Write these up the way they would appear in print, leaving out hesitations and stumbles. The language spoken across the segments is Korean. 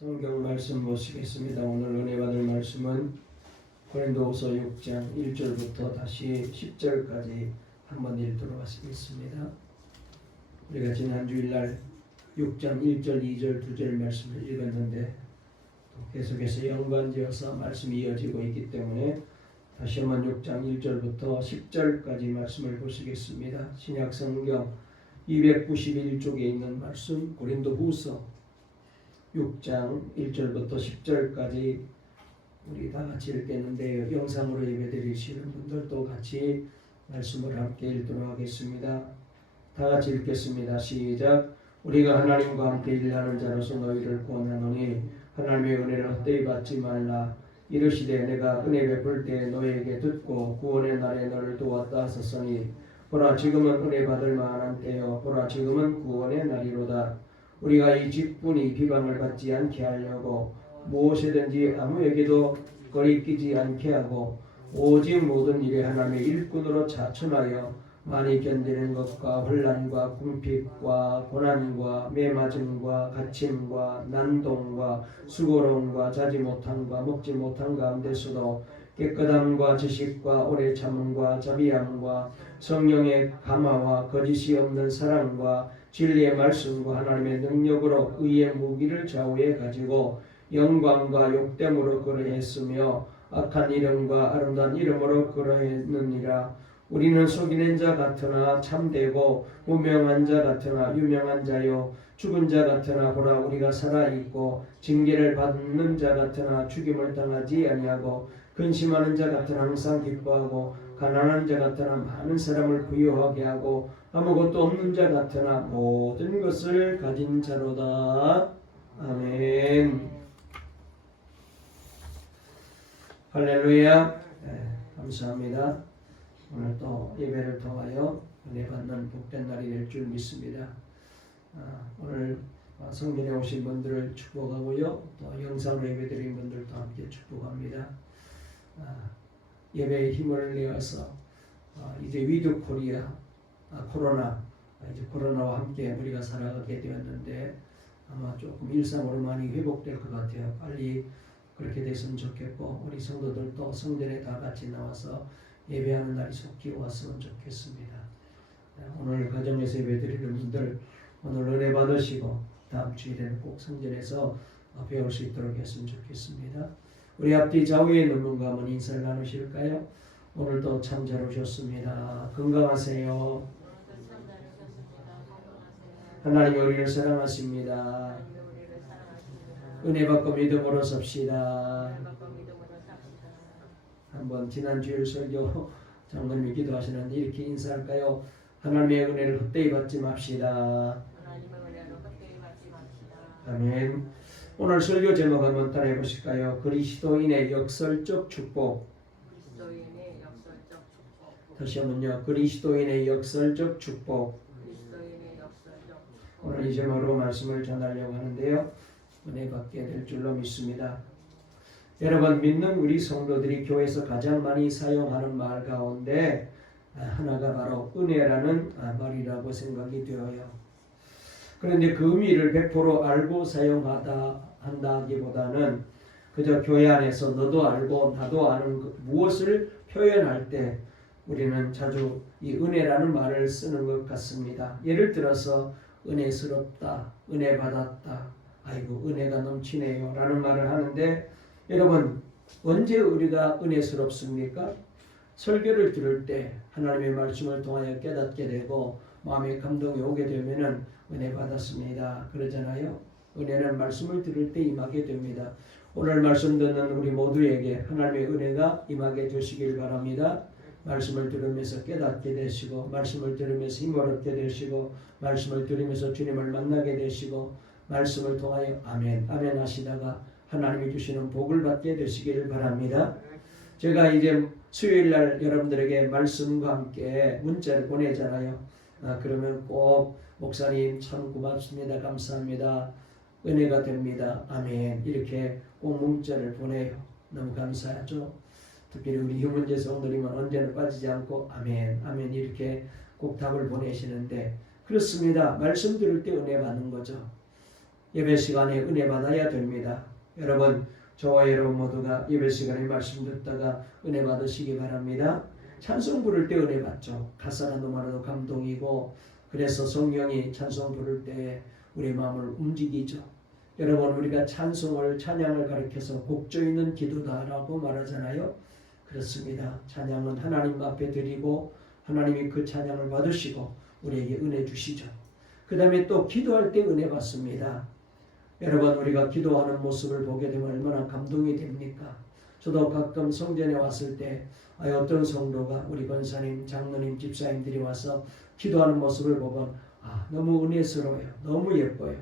성경 말씀 보시겠습니다. 오늘 은혜 받을 말씀은 고린도후서 6장 1절부터 다시 10절까지 한번 읽도록 하시겠습니다. 우리가 지난 주일날 6장 1절, 2절, 2절 말씀을 읽었는데 계속해서 연관지어서 말씀이 이어지고 있기 때문에 다시 한번 6장 1절부터 10절까지 말씀을 보시겠습니다. 신약 성경 291쪽에 있는 말씀 고린도후서 6장 1절부터 10절까지 우리 다 같이 읽겠는데요. 영상으로 예배드리시는 분들도 같이 말씀을 함께 읽도록 하겠습니다. 다 같이 읽겠습니다. 시작. 우리가 하나님과 함께 일하는 자로서 너희를 구원하노니 하나님의 은혜를 헛되이 받지 말라. 이르시되 내가 은혜 베풀 때 너희에게 듣고 구원의 날에 너를 도왔다 하셨으니 보라 지금은 은혜 받을 만한 때요 보라 지금은 구원의 날이로다. 우리가 이 직분이 비방을 받지 않게 하려고 무엇이든지 아무에게도 거리끼지 않게 하고 오직 모든 일에 하나님의 일꾼으로 자천하여 많이 견디는 것과 혼란과 궁핍과 고난과 매맞음과 갇힘과 난동과 수고로움과 자지 못함과 먹지 못한 가운데서도 깨끗함과 지식과 오래 참음과 자비함과 성령의 감화와 거짓이 없는 사랑과 진리의 말씀과 하나님의 능력으로 의의 무기를 좌우에 가지고 영광과 욕됨으로 그러했으며 악한 이름과 아름다운 이름으로 그러했느니라. 우리는 속이는 자 같으나 참되고 무명한 자 같으나 유명한 자요 죽은 자 같으나 보라 우리가 살아있고 징계를 받는 자 같으나 죽임을 당하지 아니하고 근심하는 자 같으나 항상 기뻐하고 가난한 자 같으나 많은 사람을 부유하게 하고 아무것도 없는 자 같으나 모든 것을 가진 자로다. 아멘. 할렐루야. 감사합니다. 오늘 또 예배를 통하여 은혜 받는 복된 날이 될 줄 믿습니다. 오늘 성전에 오신 분들을 축복하고요. 또 영상으로 예배드린 분들도 함께 축복합니다. 예배에 힘을 내어서 이제 위드 코리아 코로나 이제 코로나와 함께 우리가 살아가게 되었는데 아마 조금 일상으로 많이 회복될 것 같아요. 빨리 그렇게 됐으면 좋겠고 우리 성도들도 성전에 다 같이 나와서 예배하는 날이 속히 왔으면 좋겠습니다. 오늘 가정에서 예배드리는 분들 오늘 은혜 받으시고 다음 주일에는 꼭 성전에서 배울 수 있도록 했으면 좋겠습니다. 우리 앞뒤 좌우에 있는 분과 한번 인사를 나누실까요? 오늘도 참 잘 오셨습니다. 건강하세요. 하나님이 우리를 사랑하십니다. 은혜 받고 믿음으로 삽시다. 한번 지난 주일 설교 장로님이 기도하시는데 이렇게 인사할까요? 하나님의 은혜를 헛되이 받지 맙시다. 아멘. 오늘 설교 제목 한번 따라해 보실까요? 그리스도인의 역설적 축복. 다시 한번요. 그리스도인의 역설적 축복. 오늘 이 제목으로 말씀을 전하려고 하는데요. 은혜 받게 될 줄로 믿습니다. 여러분 믿는 우리 성도들이 교회에서 가장 많이 사용하는 말 가운데 하나가 바로 은혜라는 말이라고 생각이 되어요. 그런데 그 의미를 100% 알고 한다기보다는 그저 교회 안에서 너도 알고 나도 아는 무엇을 표현할 때 우리는 자주 이 은혜라는 말을 쓰는 것 같습니다. 예를 들어서 은혜스럽다, 은혜 받았다, 아이고 은혜가 넘치네요 라는 말을 하는데 여러분 언제 우리가 은혜스럽습니까? 설교를 들을 때 하나님의 말씀을 통하여 깨닫게 되고 마음의 감동이 오게 되면은 은혜 받았습니다 그러잖아요. 은혜는 말씀을 들을 때 임하게 됩니다. 오늘 말씀 듣는 우리 모두에게 하나님의 은혜가 임하게 되시길 바랍니다. 말씀을 들으면서 깨닫게 되시고 말씀을 들으면서 힘을 얻게 되시고 말씀을 들으면서 주님을 만나게 되시고 말씀을 통하여 아멘 아멘 하시다가 하나님이 주시는 복을 받게 되시기를 바랍니다. 제가 이제 수요일날 여러분들에게 말씀과 함께 문자를 보내잖아요. 그러면 꼭 목사님 참 고맙습니다. 감사합니다. 은혜가 됩니다. 아멘 이렇게 꼭 문자를 보내요. 너무 감사하죠. 특별히 우리 휴문제 성도님은 언제나 빠지지 않고 아멘 아멘 이렇게 꼭 답을 보내시는데 그렇습니다. 말씀 들을 때 은혜 받는 거죠. 예배 시간에 은혜 받아야 됩니다. 여러분, 저와 여러분 모두가 예배 시간에 말씀 듣다가 은혜 받으시기 바랍니다. 찬송 부를 때 은혜 받죠. 가사라도 말아도 감동이고, 그래서 성령이 찬송 부를 때 우리 마음을 움직이죠. 여러분, 우리가 찬양을 가리켜서 곡조 있는 기도다라고 말하잖아요. 그렇습니다. 찬양은 하나님 앞에 드리고 하나님이 그 찬양을 받으시고 우리에게 은혜 주시죠. 그 다음에 또 기도할 때 은혜 받습니다. 여러분, 우리가 기도하는 모습을 보게 되면 얼마나 감동이 됩니까? 저도 가끔 성전에 왔을 때 어떤 성도가 우리 권사님, 장로님, 집사님들이 와서 기도하는 모습을 보면 너무 은혜스러워요. 너무 예뻐요.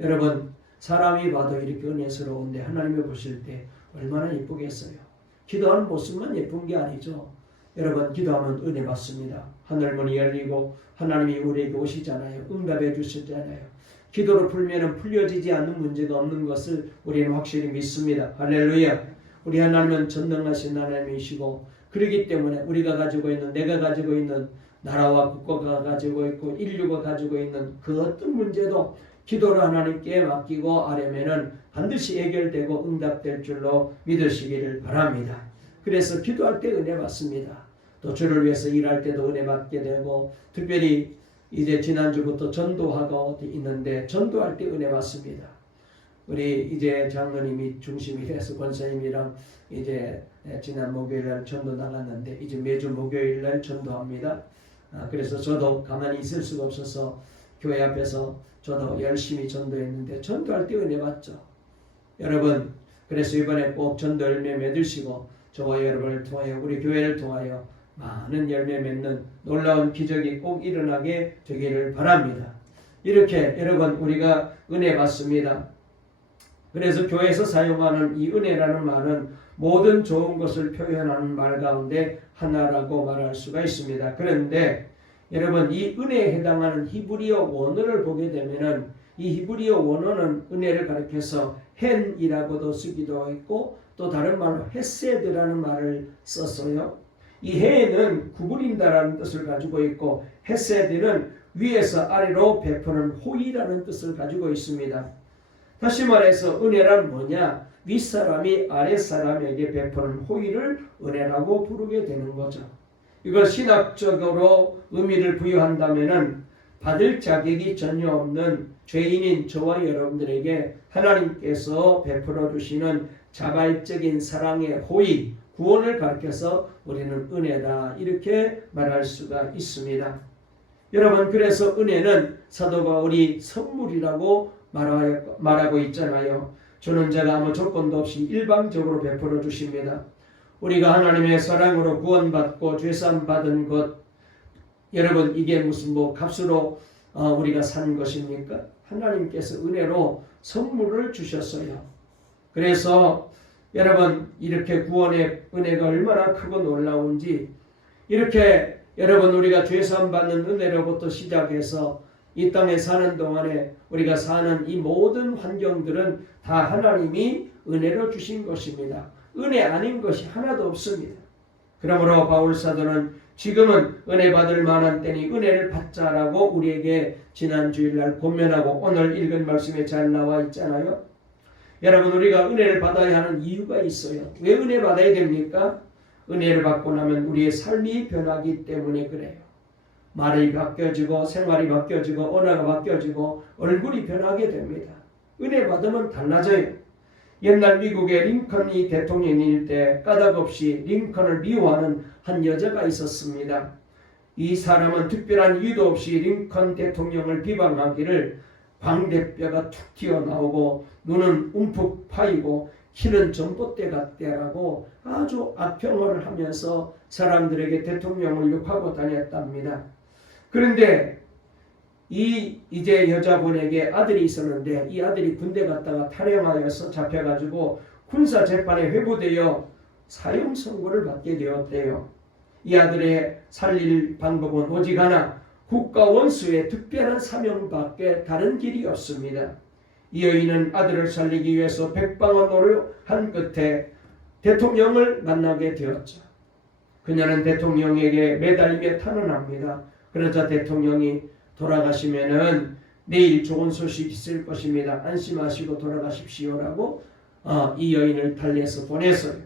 여러분, 사람이 봐도 이렇게 은혜스러운데 하나님이 보실 때 얼마나 예쁘겠어요. 기도하는 모습만 예쁜 게 아니죠. 여러분, 기도하면 은혜 받습니다. 하늘문이 열리고 하나님이 우리에게 오시잖아요. 응답해 주시잖아요. 기도를 풀면 풀려지지 않는 문제가 없는 것을 우리는 확실히 믿습니다. 할렐루야. 우리 하나님은 전능하신 하나님이시고, 그렇기 때문에 우리가 가지고 있는, 내가 가지고 있는, 나라와 국가가 가지고 있고 인류가 가지고 있는 그 어떤 문제도 기도를 하나님께 맡기고 아뢰면은 반드시 해결되고 응답될 줄로 믿으시기를 바랍니다. 그래서 기도할 때 은혜 받습니다. 또 주를 위해서 일할 때도 은혜 받게 되고, 특별히 이제 지난주부터 전도하고 있는데 전도할 때 은혜 받습니다. 우리 이제 장로님이 중심이 돼서 권사님이랑 이제 지난 목요일날 전도 나갔는데 이제 매주 목요일날 전도합니다. 그래서 저도 가만히 있을 수가 없어서 교회 앞에서 저도 열심히 전도했는데 전도할 때 은혜 받죠. 여러분, 그래서 이번에 꼭 전도 열매 맺으시고 저와 여러분을 통하여 우리 교회를 통하여 많은 열매 맺는 놀라운 기적이 꼭 일어나게 되기를 바랍니다. 이렇게 여러분, 우리가 은혜 받습니다. 그래서 교회에서 사용하는 이 은혜라는 말은 모든 좋은 것을 표현하는 말 가운데 하나라고 말할 수가 있습니다. 그런데 여러분, 이 은혜에 해당하는 히브리어 원어를 보게 되면은 이 히브리어 원어는 은혜를 가리켜서 헨이라고도 쓰기도 했고 또 다른 말로 헤세드라는 말을 썼어요. 이 헨은 구부린다라는 뜻을 가지고 있고 헤세드는 위에서 아래로 베푸는 호의라는 뜻을 가지고 있습니다. 다시 말해서 은혜란 뭐냐? 윗사람이 아랫사람에게 베푸는 호의를 은혜라고 부르게 되는 거죠. 이걸 신학적으로 의미를 부여한다면은 받을 자격이 전혀 없는 죄인인 저와 여러분들에게 하나님께서 베풀어 주시는 자발적인 사랑의 호의, 구원을 가르쳐서 우리는 은혜다 이렇게 말할 수가 있습니다. 여러분, 그래서 은혜는 사도 바울이 선물이라고 말하고 있잖아요. 주는 자가 아무 조건도 없이 일방적으로 베풀어 주십니다. 우리가 하나님의 사랑으로 구원받고 죄사함 받은 것, 여러분, 이게 무슨 값으로 우리가 산 것입니까? 하나님께서 은혜로 선물을 주셨어요. 그래서 여러분, 이렇게 구원의 은혜가 얼마나 크고 놀라운지, 이렇게 여러분, 우리가 죄사함 받는 은혜로부터 시작해서 이 땅에 사는 동안에 우리가 사는 이 모든 환경들은 다 하나님이 은혜로 주신 것입니다. 은혜 아닌 것이 하나도 없습니다. 그러므로 바울 사도는 지금은 은혜 받을 만한 때니 은혜를 받자라고 우리에게 지난 주일날 권면하고 오늘 읽은 말씀에 잘 나와 있잖아요. 여러분, 우리가 은혜를 받아야 하는 이유가 있어요. 왜 은혜 받아야 됩니까? 은혜를 받고 나면 우리의 삶이 변하기 때문에 그래요. 말이 바뀌어지고 생활이 바뀌어지고 언어가 바뀌어지고 얼굴이 변하게 됩니다. 은혜 받으면 달라져요. 옛날 미국의 링컨이 대통령일 때 까닭없이 링컨을 미워하는 한 여자가 있었습니다. 이 사람은 특별한 이유도 없이 링컨 대통령을 비방하기를 광대뼈가 툭 튀어나오고 눈은 움푹 파이고 키는 전봇대 같대라고 아주 악평을 하면서 사람들에게 대통령을 욕하고 다녔답니다. 그런데 이제 여자분에게 아들이 있었는데 이 아들이 군대 갔다가 탈영하여서 잡혀가지고 군사재판에 회부되어 사형 선고를 받게 되었대요. 이 아들의 살릴 방법은 오직 하나, 국가 원수의 특별한 사명밖에 다른 길이 없습니다. 이 여인은 아들을 살리기 위해서 백방은 노력한 끝에 대통령을 만나게 되었죠. 그녀는 대통령에게 매달리며 탄원합니다. 그러자 대통령이 돌아가시면은 내일 좋은 소식 있을 것입니다. 안심하시고 돌아가십시오라고 이 여인을 달래서 보냈어요.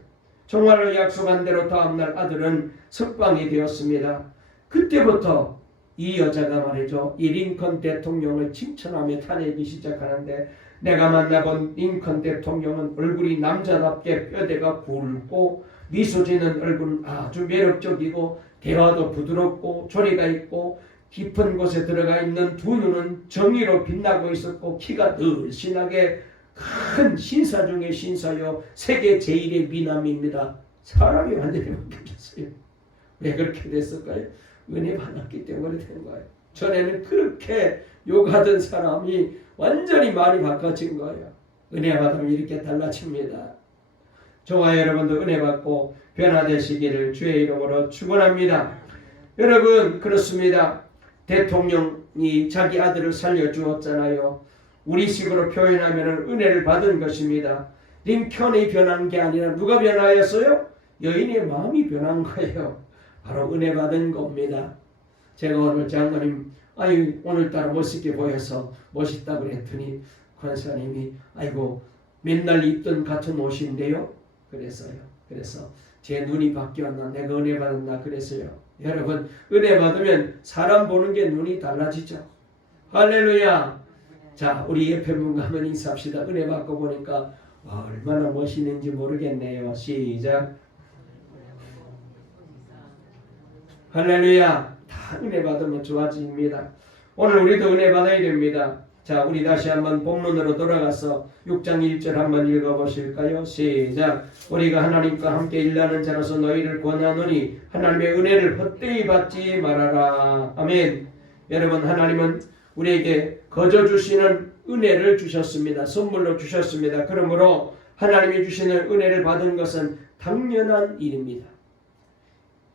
정말로 약속한 대로 다음날 아들은 석방이 되었습니다. 그때부터 이 여자가 말이죠, 이 링컨 대통령을 칭찬하며 탄핵이 시작하는데, 내가 만나본 링컨 대통령은 얼굴이 남자답게 뼈대가 굵고 미소 짓는 얼굴은 아주 매력적이고 대화도 부드럽고 조리가 있고 깊은 곳에 들어가 있는 두 눈은 정의로 빛나고 있었고 키가 늘씬하게 큰 신사 중의 신사요 세계 제1의 미남입니다. 사람이 완전히 바뀌었어요. 왜 그렇게 됐을까요? 은혜 받았기 때문에 된 거예요. 전에는 그렇게 욕하던 사람이 완전히 말이 바꿔진 거예요. 은혜 받으면 이렇게 달라집니다. 저와 여러분도 은혜 받고 변화되시기를 주의 이름으로 축원합니다. 여러분, 그렇습니다. 대통령이 자기 아들을 살려주었잖아요. 우리식으로 표현하면 은혜를 받은 것입니다. 링컨이 변한 게 아니라 누가 변하였어요? 여인의 마음이 변한 거예요. 바로 은혜 받은 겁니다. 제가 오늘 장로님 오늘따라 멋있게 보여서 멋있다고 그랬더니 권사님이 아이고 맨날 입던 같은 옷인데요. 그래서 제 눈이 바뀌었나, 내가 은혜 받았나 그랬어요. 여러분, 은혜 받으면 사람 보는 게 눈이 달라지죠. 할렐루야. 자, 우리 옆에 분 가면 인사합시다. 은혜 받고 보니까 얼마나 멋있는지 모르겠네요. 시작. 할렐루야. 다 은혜 받으면 좋아집니다. 오늘 우리도 은혜 받아야 됩니다. 자, 우리 다시 한번 본문으로 돌아가서 6장 1절 한번 읽어보실까요? 시작. 우리가 하나님과 함께 일하는 자로서 너희를 권하노니 하나님의 은혜를 헛되이 받지 말아라. 아멘. 여러분, 하나님은 우리에게 거저 주시는 은혜를 주셨습니다. 선물로 주셨습니다. 그러므로 하나님이 주시는 은혜를 받은 것은 당연한 일입니다.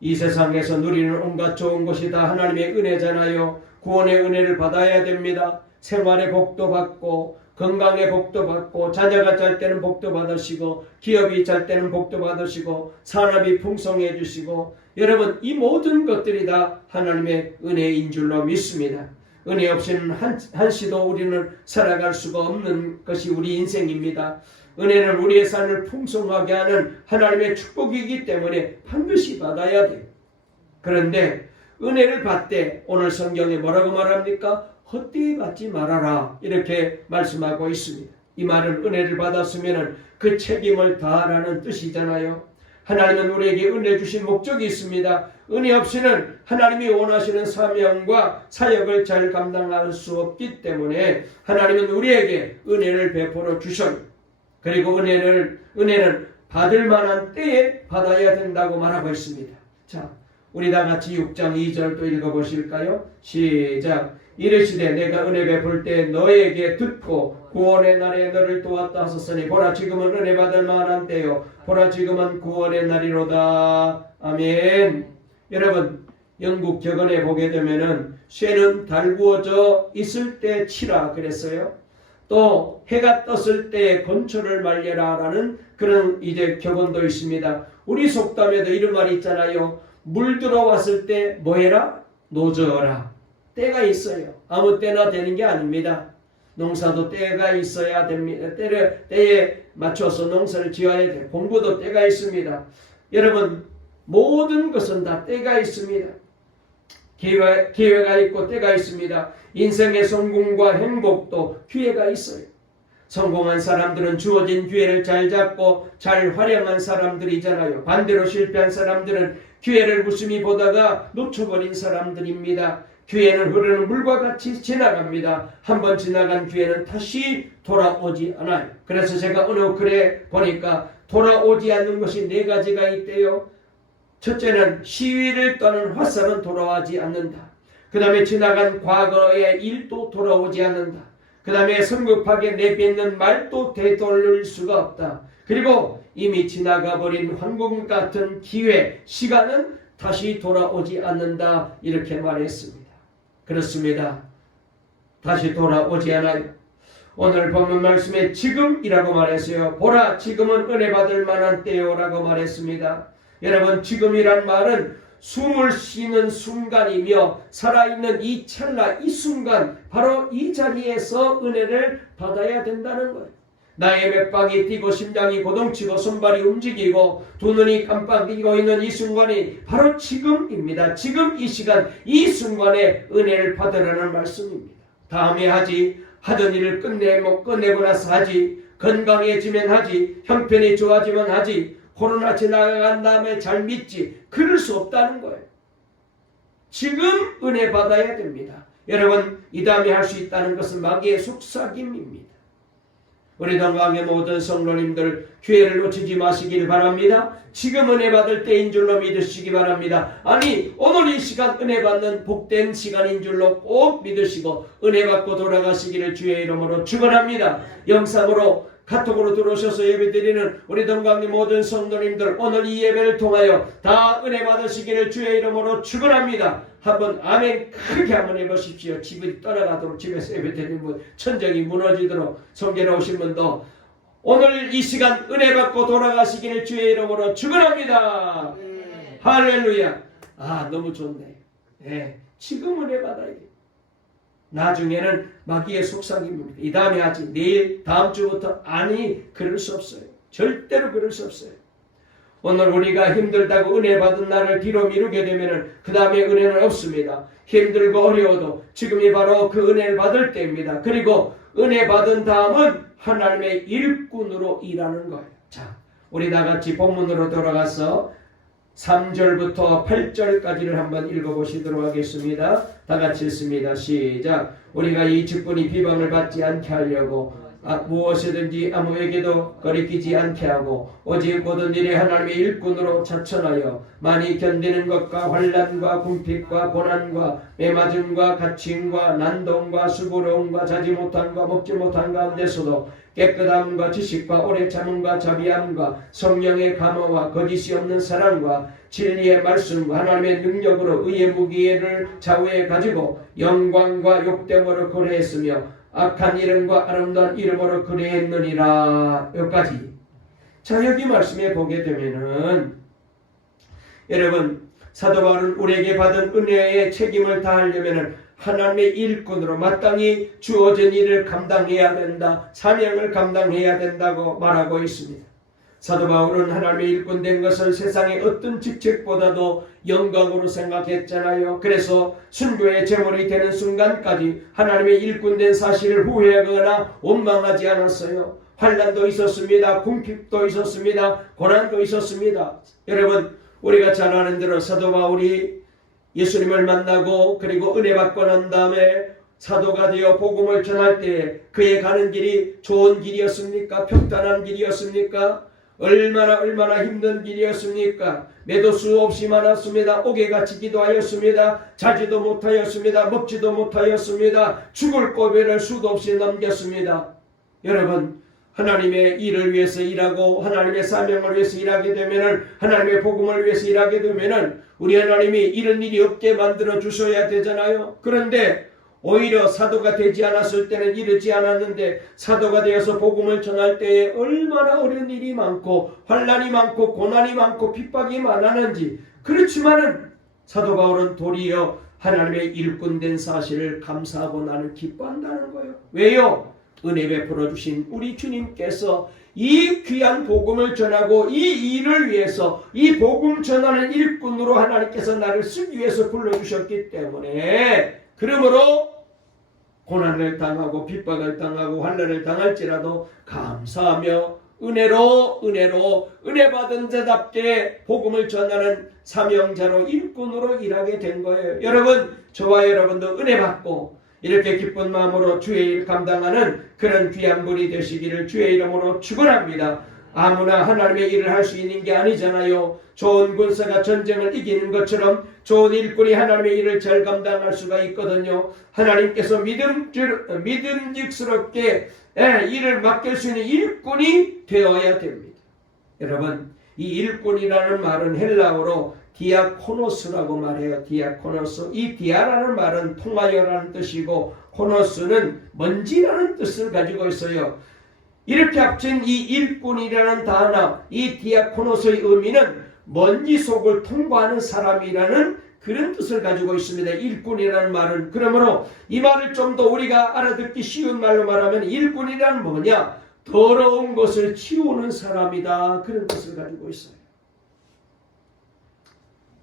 이 세상에서 누리는 온갖 좋은 것이 다 하나님의 은혜잖아요. 구원의 은혜를 받아야 됩니다. 생활의 복도 받고 건강의 복도 받고 자녀가 잘 때는 복도 받으시고 기업이 잘 때는 복도 받으시고 산업이 풍성해 주시고, 여러분, 이 모든 것들이 다 하나님의 은혜인 줄로 믿습니다. 은혜 없이는 한시도 우리는 살아갈 수가 없는 것이 우리 인생입니다. 은혜는 우리의 삶을 풍성하게 하는 하나님의 축복이기 때문에 반드시 받아야 돼요. 그런데 은혜를 받되 오늘 성경에 뭐라고 말합니까? 헛되이 받지 말아라, 이렇게 말씀하고 있습니다. 이 말은 은혜를 받았으면 그 책임을 다하라는 뜻이잖아요. 하나님은 우리에게 은혜 주신 목적이 있습니다. 은혜 없이는 하나님이 원하시는 사명과 사역을 잘 감당할 수 없기 때문에 하나님은 우리에게 은혜를 베풀어 주셔요. 그리고 은혜는 받을 만한 때에 받아야 된다고 말하고 있습니다. 자, 우리 다 같이 6장 2절 또 읽어보실까요? 시작. 이르시되 내가 은혜 베풀 때 너에게 듣고 구원의 날에 너를 도왔다 하셨으니 보라 지금은 은혜 받을 만한 때요 보라 지금은 구원의 날이로다. 아멘. 여러분, 영국 격언에 보게 되면은 쇠는 달구어져 있을 때 치라 그랬어요. 또 해가 떴을 때 건초를 말려라 라는 그런 이제 격언도 있습니다. 우리 속담에도 이런 말이 있잖아요. 물 들어왔을 때 뭐해라? 노저어라. 때가 있어요. 아무 때나 되는 게 아닙니다. 농사도 때가 있어야 됩니다. 때에 맞춰서 농사를 지어야 돼요. 공부도 때가 있습니다. 여러분, 모든 것은 다 때가 있습니다. 기회가 있고 때가 있습니다. 인생의 성공과 행복도 기회가 있어요. 성공한 사람들은 주어진 기회를 잘 잡고 잘 활용한 사람들이잖아요. 반대로 실패한 사람들은 기회를 무심히 보다가 놓쳐버린 사람들입니다. 기회는 흐르는 물과 같이 지나갑니다. 한번 지나간 기회는 다시 돌아오지 않아요. 그래서 제가 어느 글에 보니까 돌아오지 않는 것이 4가지가 있대요. 첫째는 시위를 떠는 화살은 돌아오지 않는다. 그 다음에 지나간 과거의 일도 돌아오지 않는다. 그 다음에 성급하게 내뱉는 말도 되돌릴 수가 없다. 그리고 이미 지나가버린 황금 같은 기회, 시간은 다시 돌아오지 않는다. 이렇게 말했습니다. 그렇습니다. 다시 돌아오지 않아요. 오늘 본문 말씀에 지금이라고 말했어요. 보라 지금은 은혜 받을 만한 때요 라고 말했습니다. 여러분, 지금이란 말은 숨을 쉬는 순간이며 살아있는 이 찰나 이 순간 바로 이 자리에서 은혜를 받아야 된다는 거예요. 나의 맥박이 뛰고 심장이 고동치고 손발이 움직이고 두 눈이 깜빡이고 있는 이 순간이 바로 지금입니다. 지금 이 시간 이 순간에 은혜를 받으라는 말씀입니다. 다음에 하던 일을 끝내고 나서 하지, 건강해지면 하지, 형편이 좋아지면 하지, 코로나 지나간 다음에 잘 믿지, 그럴 수 없다는 거예요. 지금 은혜 받아야 됩니다. 여러분, 이 다음에 할 수 있다는 것은 마귀의 속삭임입니다. 우리 동강의 모든 성도님들 기회를 놓치지 마시길 바랍니다. 지금 은혜 받을 때인 줄로 믿으시기 바랍니다. 아니, 오늘 이 시간 은혜 받는 복된 시간인 줄로 꼭 믿으시고 은혜 받고 돌아가시기를 주의 이름으로 축원합니다. 영상으로 카톡으로 들어오셔서 예배드리는 우리 동강의 모든 성도님들 오늘 이 예배를 통하여 다 은혜 받으시기를 주의 이름으로 축원합니다. 한번 아멘 크게 한번 해보십시오. 집을 떠나가도록 집에서 예배드리는 분, 천정이 무너지도록 성전에 오신 분도 오늘 이 시간 은혜 받고 돌아가시기를 주의 이름으로 축원합니다. 할렐루야. 아, 너무 좋네. 네, 지금 은혜 받아야 돼. 나중에는 마귀의 속삭임입니다. 이 다음에 하지, 내일 다음 주부터 아니, 그럴 수 없어요. 절대로 그럴 수 없어요. 오늘 우리가 힘들다고 은혜 받은 날을 뒤로 미루게 되면 그 다음에 은혜는 없습니다. 힘들고 어려워도 지금이 바로 그 은혜를 받을 때입니다. 그리고 은혜 받은 다음은 하나님의 일꾼으로 일하는 거예요. 자, 우리 다같이 본문으로 돌아가서 3절부터 8절까지를 한번 읽어보시도록 하겠습니다. 다같이 읽습니다. 시작. 우리가 이 직분이 비방을 받지 않게 하려고 무엇이든지 아무에게도 거리끼지 않게 하고 오직 모든 일에 하나님의 일꾼으로 자천하여 많이 견디는 것과 환난과 궁핍과 고난과 매맞음과 갇힘과 난동과 수고로움과 자지 못함과 먹지 못한 가운데서도 깨끗함과 지식과 오래 참음과 자비함과 성령의 감화와 거짓이 없는 사랑과 진리의 말씀과 하나님의 능력으로 의의 무기를 좌우에 가지고 영광과 욕됨으로 거래했으며 악한 이름과 아름다운 이름으로 그리했느니라. 여기까지. 자, 여기 말씀에 보게 되면은 여러분, 사도 바울은 우리에게 받은 은혜의 책임을 다하려면은 하나님의 일꾼으로 마땅히 주어진 일을 감당해야 된다. 사명을 감당해야 된다고 말하고 있습니다. 사도 바울은 하나님의 일꾼 된 것을 세상의 어떤 직책보다도 영광으로 생각했잖아요. 그래서 순교의 제물이 되는 순간까지 하나님의 일꾼 된 사실을 후회하거나 원망하지 않았어요. 환난도 있었습니다. 궁핍도 있었습니다. 고난도 있었습니다. 여러분, 우리가 잘 아는 대로 사도 바울이 예수님을 만나고 그리고 은혜 받고 난 다음에 사도가 되어 복음을 전할 때 그의 가는 길이 좋은 길이었습니까? 평탄한 길이었습니까? 얼마나 힘든 길이었습니까? 매도 수 없이 많았습니다. 옥에 갇히 기도하였습니다. 자지도 못하였습니다. 먹지도 못하였습니다. 죽을 고비를 수도 없이 넘겼습니다. 여러분, 하나님의 일을 위해서 일하고 하나님의 사명을 위해서 일하게 되면은, 하나님의 복음을 위해서 일하게 되면은 우리 하나님이 이런 일이 없게 만들어 주셔야 되잖아요. 그런데 오히려 사도가 되지 않았을 때는 이러지 않았는데 사도가 되어서 복음을 전할 때에 얼마나 어려운 일이 많고 환난이 많고 고난이 많고 핍박이 많았는지. 그렇지만은 사도 바울은 도리어 하나님의 일꾼 된 사실을 감사하고 나는 기뻐한다는 거예요. 왜요? 은혜 베풀어 주신 우리 주님께서 이 귀한 복음을 전하고 이 일을 위해서 이 복음 전하는 일꾼으로 하나님께서 나를 쓰기 위해서 불러주셨기 때문에, 그러므로 고난을 당하고 핍박을 당하고 환난을 당할지라도 감사하며 은혜로 은혜 받은 자답게 복음을 전하는 사명자로 일꾼으로 일하게 된 거예요. 여러분, 저와 여러분도 은혜 받고 이렇게 기쁜 마음으로 주의 일 감당하는 그런 귀한 분이 되시기를 주의 이름으로 축원합니다. 아무나 하나님의 일을 할 수 있는 게 아니잖아요. 좋은 군사가 전쟁을 이기는 것처럼 좋은 일꾼이 하나님의 일을 잘 감당할 수가 있거든요. 하나님께서 믿음직스럽게 일을 맡길 수 있는 일꾼이 되어야 됩니다. 여러분, 이 일꾼이라는 말은 헬라어로 디아코노스라고 말해요. 디아코노스. 이 디아라는 말은 통하여라는 뜻이고 코노스는 먼지라는 뜻을 가지고 있어요. 이렇게 합친 이 일꾼이라는 단어, 이 디아코노스의 의미는 먼지 속을 통과하는 사람이라는 그런 뜻을 가지고 있습니다. 일꾼이라는 말은. 그러므로 이 말을 좀 더 우리가 알아듣기 쉬운 말로 말하면 일꾼이란 뭐냐? 더러운 것을 치우는 사람이다. 그런 뜻을 가지고 있어요.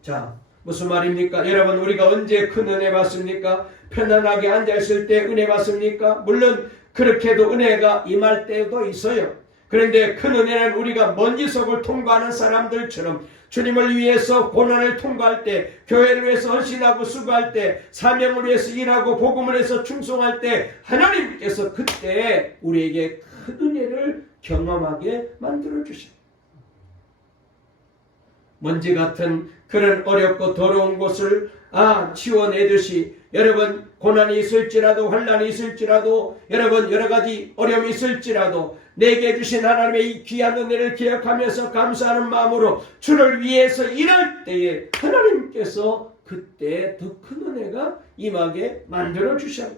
자, 무슨 말입니까? 여러분, 우리가 언제 큰 은혜 받습니까? 편안하게 앉아있을 때 은혜 받습니까? 물론 그렇게도 은혜가 임할 때도 있어요. 그런데 큰 은혜는 우리가 먼지 속을 통과하는 사람들처럼 주님을 위해서 고난을 통과할 때, 교회를 위해서 헌신하고 수고할 때, 사명을 위해서 일하고 복음을 위해서 충성할 때 하나님께서 그때 우리에게 큰 은혜를 경험하게 만들어주십니다. 먼지 같은 그런 어렵고 더러운 곳을 치워내듯이 여러분 고난이 있을지라도 환난이 있을지라도 여러분 여러가지 어려움이 있을지라도 내게 주신 하나님의 이 귀한 은혜를 기억하면서 감사하는 마음으로 주를 위해서 일할 때에 하나님께서 그때 더 큰 은혜가 임하게 만들어 주셔요.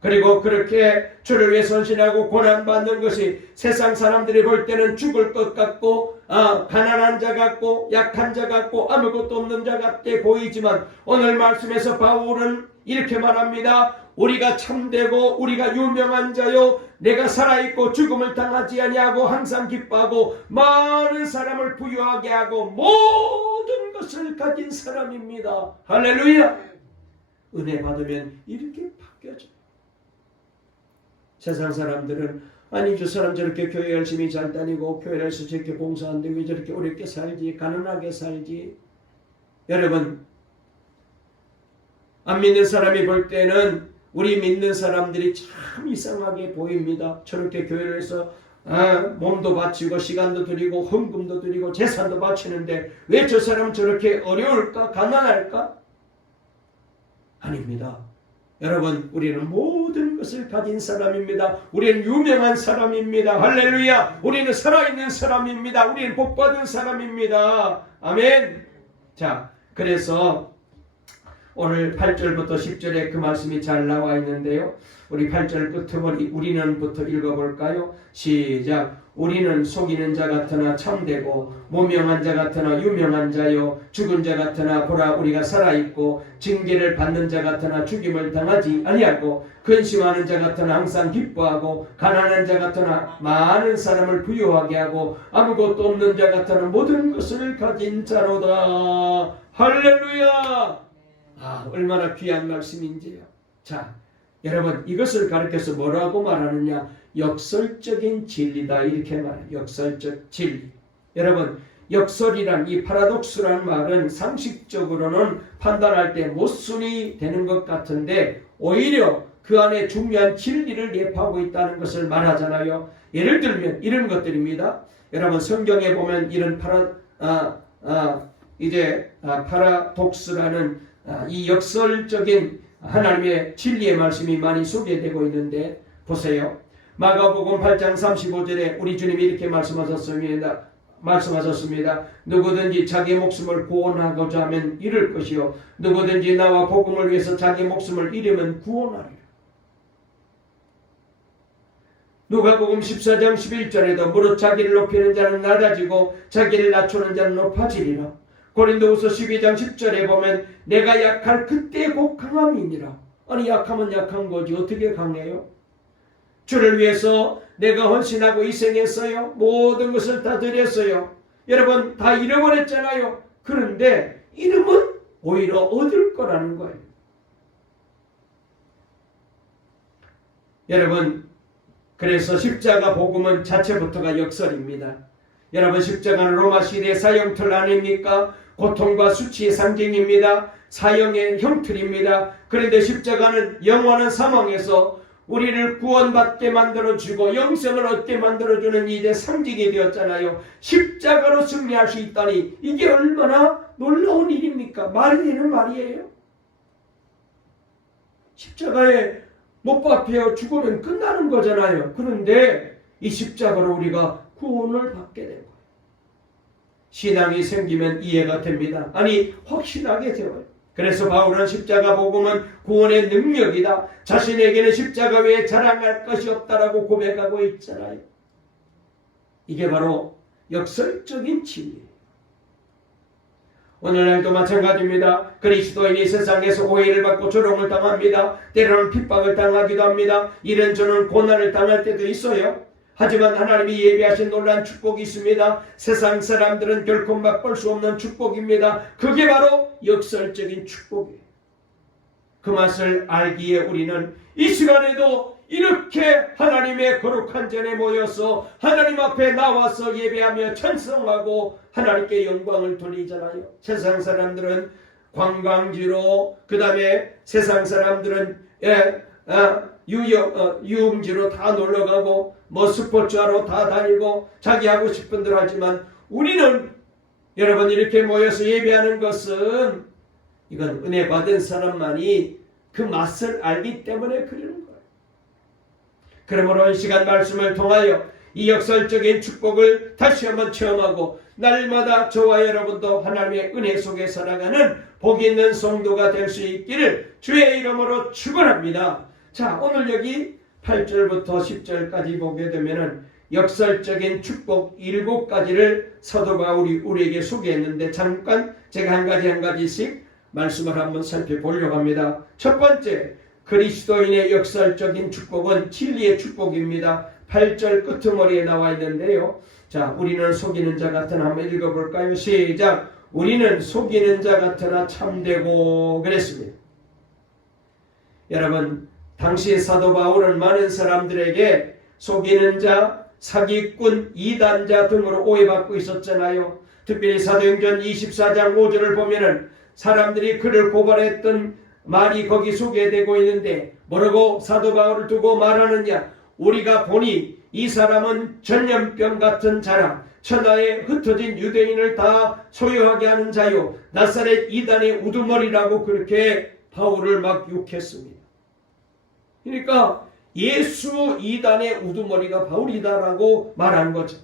그리고 그렇게 주를 위해 헌신하고 고난받는 것이 세상 사람들이 볼 때는 죽을 것 같고 가난한 자 같고 약한 자 같고 아무것도 없는 자 같게 보이지만 오늘 말씀에서 바울은 이렇게 말합니다. 우리가 참되고 우리가 유명한 자요 내가 살아있고 죽음을 당하지 아니하고 항상 기뻐하고 많은 사람을 부유하게 하고 모든 것을 가진 사람입니다. 할렐루야. 은혜 받으면 이렇게 바뀌어져요. 세상 사람들은 아니 저 사람 저렇게 교회 열심히 잘 다니고 교회에서 저렇게 봉사하는데 왜 저렇게 어렵게 살지 가난하게 살지. 여러분 안 믿는 사람이 볼 때는 우리 믿는 사람들이 참 이상하게 보입니다. 저렇게 교회를 해서 몸도 바치고 시간도 드리고 헌금도 드리고 재산도 바치는데 왜 저 사람 저렇게 어려울까 가난할까? 아닙니다. 여러분 우리는 모든 것을 가진 사람입니다. 우리는 유명한 사람입니다. 할렐루야. 우리는 살아있는 사람입니다. 우리는 복받은 사람입니다. 아멘. 자, 그래서 오늘 8절부터 10절에 그 말씀이 잘 나와 있는데요. 우리 8절 끝머리 우리는부터 읽어볼까요? 시작. 우리는 속이는 자 같으나 참되고 무명한 자 같으나 유명한 자요 죽은 자 같으나 보라 우리가 살아있고 징계를 받는 자 같으나 죽임을 당하지 아니하고 근심하는 자 같으나 항상 기뻐하고 가난한 자 같으나 많은 사람을 부유하게 하고 아무것도 없는 자 같으나 모든 것을 가진 자로다. 할렐루야. 얼마나 귀한 말씀인지요. 자, 여러분 이것을 가르쳐서 뭐라고 말하느냐? 역설적인 진리다 이렇게 말해요. 역설적 진리. 여러분 역설이란 이 파라독스라는 말은 상식적으로는 판단할 때 모순이 되는 것 같은데 오히려 그 안에 중요한 진리를 예포하고 있다는 것을 말하잖아요. 예를 들면 이런 것들입니다. 여러분 성경에 보면 이런 파라독스라는 이 역설적인 하나님의 진리의 말씀이 많이 소개되고 있는데 보세요. 마가복음 8장 35절에 우리 주님이 이렇게 말씀하셨습니다. 누구든지 자기 목숨을 구원하고자 하면 잃을 것이요 누구든지 나와 복음을 위해서 자기 목숨을 잃으면 구원하리라. 누가복음 14장 11절에도 무릇 자기를 높이는 자는 낮아지고 자기를 낮추는 자는 높아지리라. 고린도후서 12장 10절에 보면 내가 약할 그때 곧 강함이니라. 아니 약하면 약한 거지 어떻게 강해요? 주를 위해서 내가 헌신하고 희생했어요. 모든 것을 다 드렸어요. 여러분 다 잃어버렸잖아요. 그런데 잃으면 오히려 얻을 거라는 거예요. 여러분 그래서 십자가 복음은 자체부터가 역설입니다. 여러분 십자가는 로마 시대의 사형틀 아닙니까? 고통과 수치의 상징입니다. 사형의 형틀입니다. 그런데 십자가는 영원한 사망에서 우리를 구원받게 만들어주고 영생을 얻게 만들어주는 이제 상징이 되었잖아요. 십자가로 승리할 수 있다니 이게 얼마나 놀라운 일입니까? 말이 되는 말이에요. 십자가에 못 박혀 죽으면 끝나는 거잖아요. 그런데 이 십자가로 우리가 구원을 받게 된 거예요. 신앙이 생기면 이해가 됩니다. 아니 확신하게 되어요. 그래서 바울은 십자가 복음은 구원의 능력이다. 자신에게는 십자가 외에 자랑할 것이 없다라고 고백하고 있잖아요. 이게 바로 역설적인 진리. 오늘날도 마찬가지입니다. 그리스도인이 세상에서 오해를 받고 조롱을 당합니다. 때로는 핍박을 당하기도 합니다. 이런저런 고난을 당할 때도 있어요. 하지만 하나님이 예비하신 놀라운 축복이 있습니다. 세상 사람들은 결코 맛볼 수 없는 축복입니다. 그게 바로 역설적인 축복이에요. 그 맛을 알기에 우리는 이 시간에도 이렇게 하나님의 거룩한 전에 모여서 하나님 앞에 나와서 예배하며 찬송하고 하나님께 영광을 돌리잖아요. 세상 사람들은 관광지로, 그 다음에 세상 사람들은 유흥지로 다 놀러가고 뭐 스포츠하러 다 다니고 자기 하고 싶은 대로 하지만 우리는 여러분 이렇게 모여서 예배하는 것은 이건 은혜 받은 사람만이 그 맛을 알기 때문에 그러는 거예요. 그러므로 이 시간 말씀을 통하여 이 역설적인 축복을 다시 한번 체험하고 날마다 저와 여러분도 하나님의 은혜 속에 살아가는 복 있는 성도가 될 수 있기를 주의 이름으로 축원합니다. 자, 오늘 여기 8절부터 10절까지 보게 되면은 역설적인 축복 7가지를 사도 바울이 우리에게 소개했는데 잠깐 제가 한 가지씩 말씀을 한번 살펴보려고 합니다. 첫 번째, 그리스도인의 역설적인 축복은 진리의 축복입니다. 8절 끄트머리에 나와 있는데요. 자, 우리는 속이는 자 같으나 한번 읽어볼까요? 시작. 우리는 속이는 자 같으나 참되고 그랬습니다. 여러분, 당시 사도 바울은 많은 사람들에게 속이는 자, 사기꾼, 이단자 등으로 오해받고 있었잖아요. 특별히 사도행전 24장 5절을 보면은 사람들이 그를 고발했던 말이 거기 소개되고 있는데 뭐라고 사도 바울을 두고 말하느냐? 우리가 보니 이 사람은 전염병 같은 자라 천하에 흩어진 유대인을 다 소유하게 하는 자요 나사렛 이단의 우두머리라고 그렇게 바울을 막 욕했습니다. 그러니까 예수 이단의 우두머리가 바울이다라고 말한 거죠.